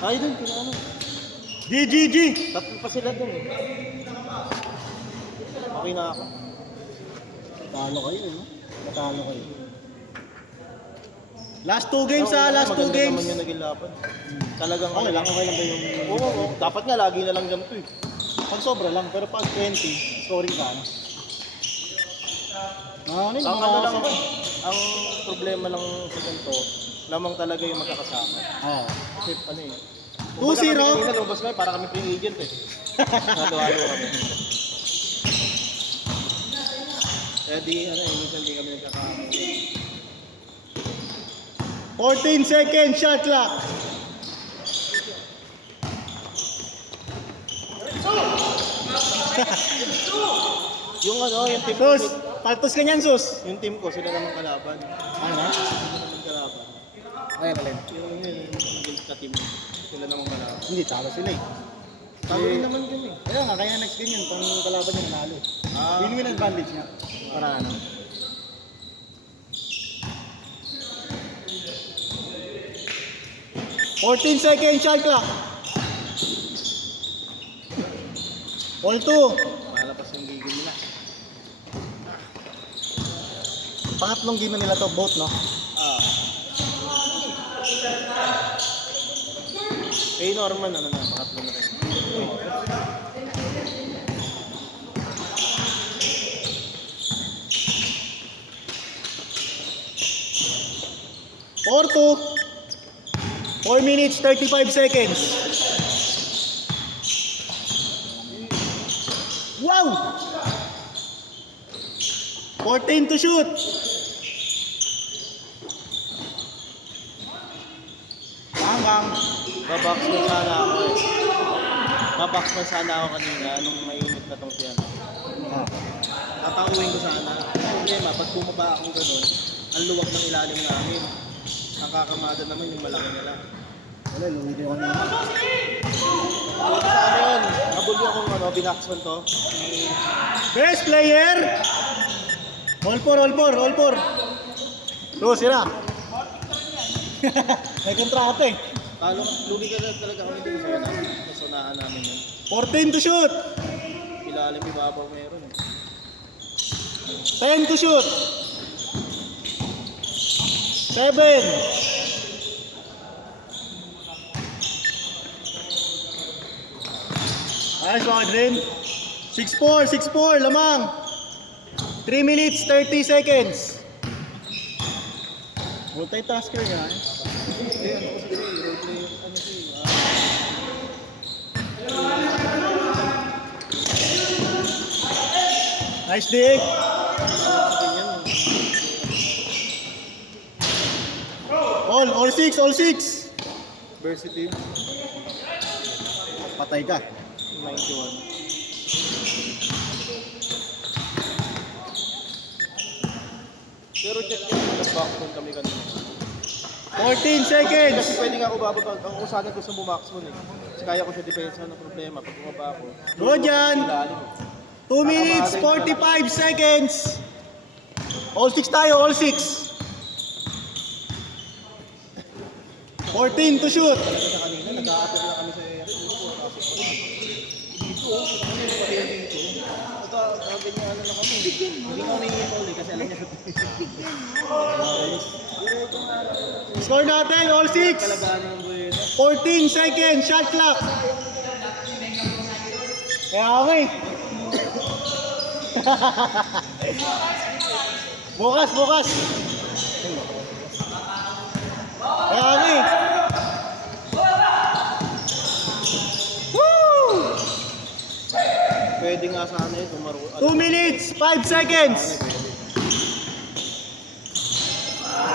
Ay, doon, ano. GGG! Tatlo pa sila doon eh. Okay na ako. Talo kayo, no? Natalo kayo. Last 2 games last 2 games. Maganda naman yung naging laban. Talagang Okay lang ba yung... Oo, dapat nga lagi na lang ganito eh. Pag sobra lang, pero pag 20, scoring ka, no? Ano yun? Ang ano lang, ang problema lang sa ganito, lamang talaga yung magkakasama. Oo. Kasi ano eh. 2-0. Kanina lumabas kami, para kami free agent eh. Halo-halo kami. Kaya di, ano eh, minsan di kami nagkakama. 14 seconds shot clock. Yung ano, yung team ko, Sus, paltos ka niyan, sus. yung team ko, sila naman kalaban. Ano? Sila naman kalaban. Ayun, alin. Yung against ka team, sila naman kalaban. Hindi, talo sila eh. Talo rin naman dun eh. Kaya nga, kaya next game yun, pang kalaban yung nanalo. Win-win advantage nga. Para ano. "14 seconds shot clock. All 2. Malapas yung gigil nila. Pangatlong game na nila to, both, no? Ah. Eh, Norman, ano na, pangatlo na rin. Or 2. 4 minutes, 35 seconds. Wow! 14 to shoot. Hanggang. Baboxman sana ako eh. Baboxman sana ako kanina nung mainit na tong siya. Tatauwin ko sana. Ang problema, pag bumaba akong gano'n, ang luwag ng ilalim namin. Ang kakamada naman yung malaki nila. Wala, lumitin ako naman. Ano yun? Nabuli akong ano, binaxman to. Best player! All 4, all 4, all 4. So, sira. May kontrata eh. Talo, lugi ka na talaga kami dito sa una. Sa unahan namin yun. 14 to shoot. Ilalim ibabaw meron eh. 10 to shoot. 7. Ayos mga Adrin. 6-4, 6-4, lamang. 3 minutes, 30 seconds. Multitasker nga eh. Ayun, ako kasi roleplay, ano siya, Nice dig. ganyan. All 6, all 6. Varsity, Patay ka. 91. Pero check yun, nag-backbone kami kanina. 14 seconds. Kasi pwede nga ako bababa, ang usahan ko sa bumaxbone eh. Kasi kaya ko siya depensa ng problema pag bumaba ako. Go dyan. Ilalim. 2 minutes, 45 seconds. All 6 tayo, all 6. 14 to shoot. Kasi kanina, nag-a-appear lang kami sa area. Dito, ano yung pati yung dito. Ganyan na kami. Hindi ko nangingipol eh, kasi alam niya sa Score natin, all 6. kalagaan ng buhay. 14 seconds, shot clock. Kaya okay. Bukas, bukas. Kaya okay. Woo! Pwede nga sana yun, kung 2 minutes, 5 seconds.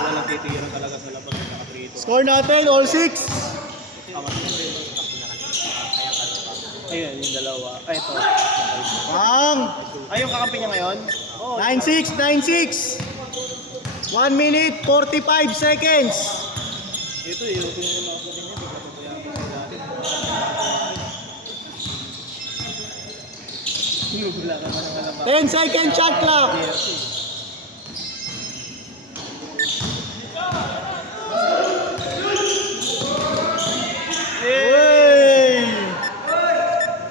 walang titigilan talaga sa labas ng nakatrito. Score natin, all 6. Ayun, yung dalawa. Ay, ito. Bang! Ay, yung kakampi niya ngayon? Oo. 9-6, 9-6. 1 minute, 45 seconds. Ito, yung pinag-mga ko din niya. Wala ka naman ng alam. 10 second shot clock.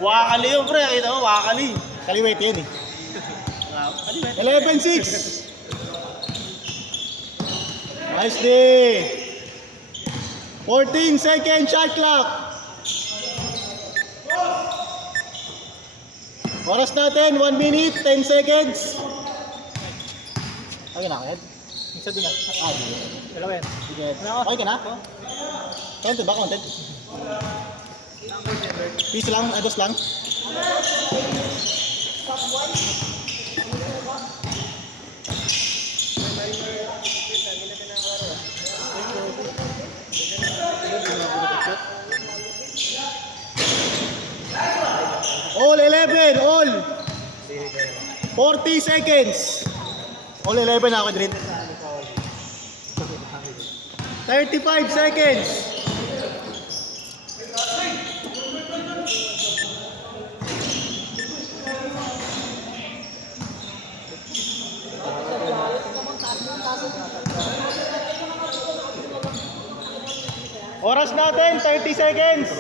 Wakali yun, pre. Kita mo, wakali. Kaliwete yun eh. Ano ba? 11-6. Nice day. 14 second shot clock. Oras natin, 1 minute, 10 seconds. Okay na, Ed? Isa din na. Dalawa yan. Sige. Okay ka na? Content ba? Content? Peace lang, ados lang. All 11, all. 40 seconds. All 11 ako, Drin. 35 seconds. Oras natin, 30 seconds.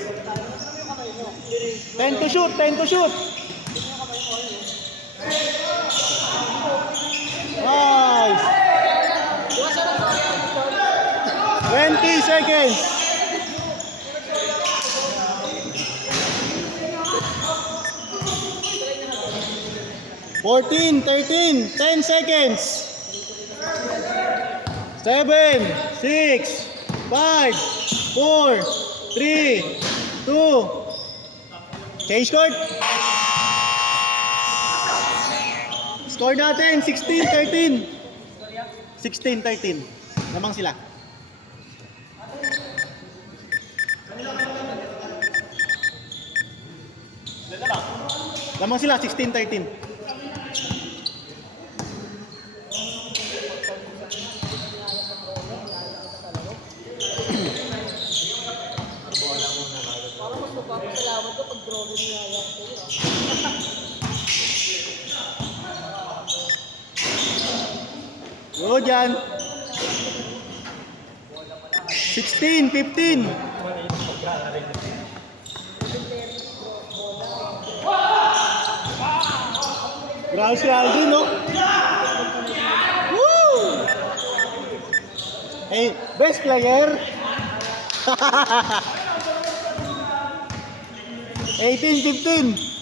10 to shoot, 10 to shoot. Nice. 20 seconds. Fourteen, 13, 10 seconds. 7, 6, 5, 4, 3, 2. Change court. Score natin 16-13. 16-13. Lamang sila. Lamang sila 16-13. Good yan. 16, 15. Grabe si Alvin, no? Woo! Hey, best player. 18, 15.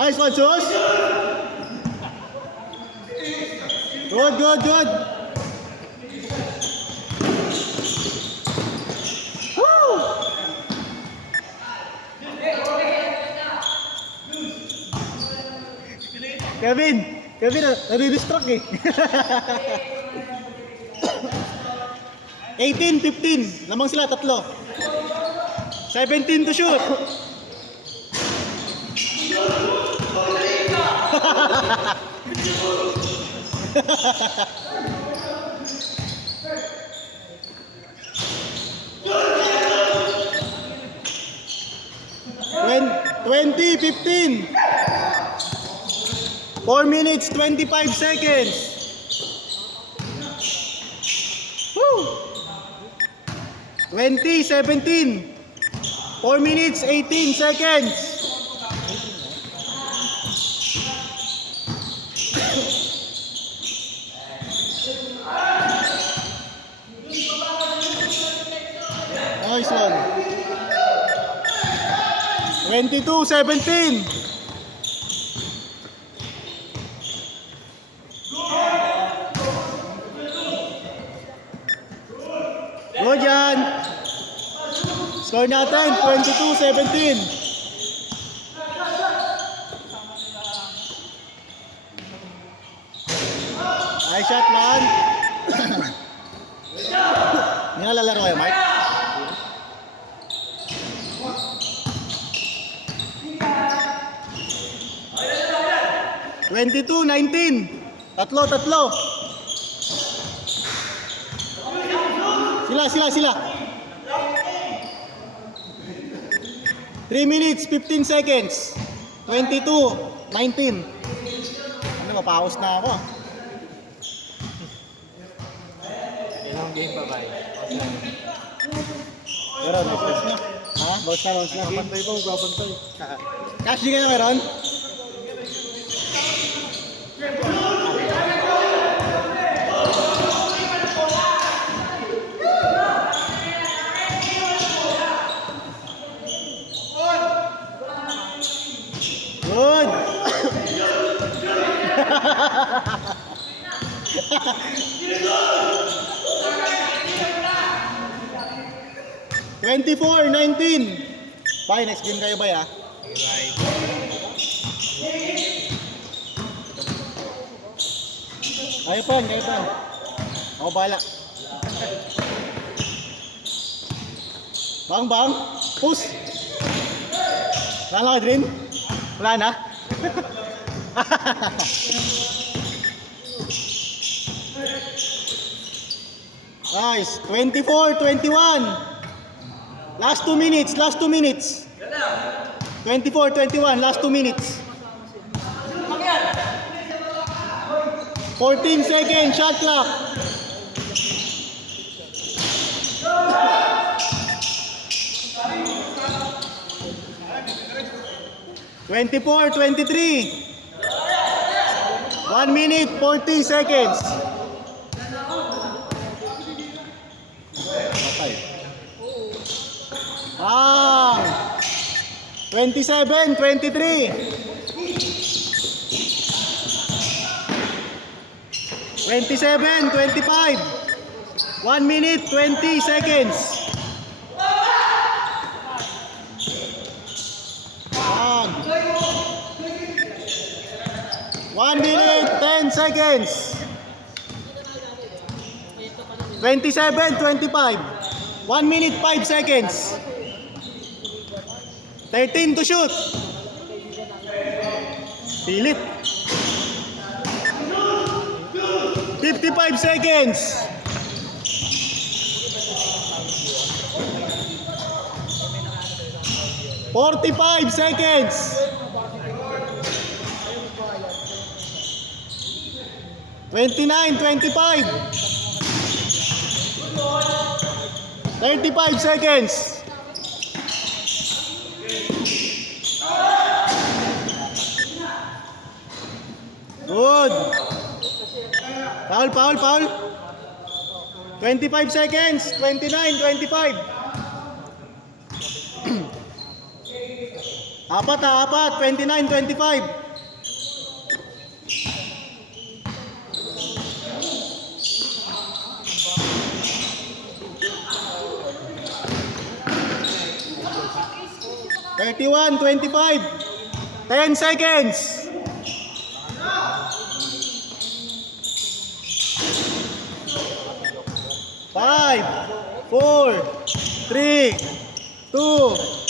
Nice one, Sus. Good, good, good. Woo! Kevin, nare-distract eh. 18, 15. Lamang sila, tatlo. 17 to shoot. When 20-15. 4 minutes 25 seconds. Woo! 20-17. 4 minutes 18 seconds. Nice one. 22-17. Good yan. Score natin 22-17. Nice shot, man. Hindi na lalaro kayo, Mike? (22-19) Tatlo. Sila. 3 minutes, 15 seconds. 22, 19. Ano, mapaus na ako. Ilang game pa ba? Pero, nice pass na. Ha? Bounce na, bounce na. Babantay pa, babantay. Cash, di ka na meron? Good! 24-19. Bye, next game kayo ba ya? Kayo pa, kayo pa. Ako bala. Bang, bang. Push. Wala na ka, Dream? Wala na? Nice. 24-21. Last 2 minutes, last 2 minutes. 24-21, last 2 minutes. 14 seconds, shot clock. Twenty-four, 23. 1 minute, 40 seconds. Ah, 27, 23. 27, 25. 1 minute, 20 seconds. Ah, 1 minute, 10 seconds. 27, 25. 1 minute, 5 seconds. 13 to shoot. Pilit. 55 seconds. Forty-five seconds. 29, 25. 35 seconds. Good. Foul, foul, foul. 25 seconds. 29, 25. Apat, apat. 29, 25. Thirty-one, 25. 10 seconds. 5, 4, 3, 2,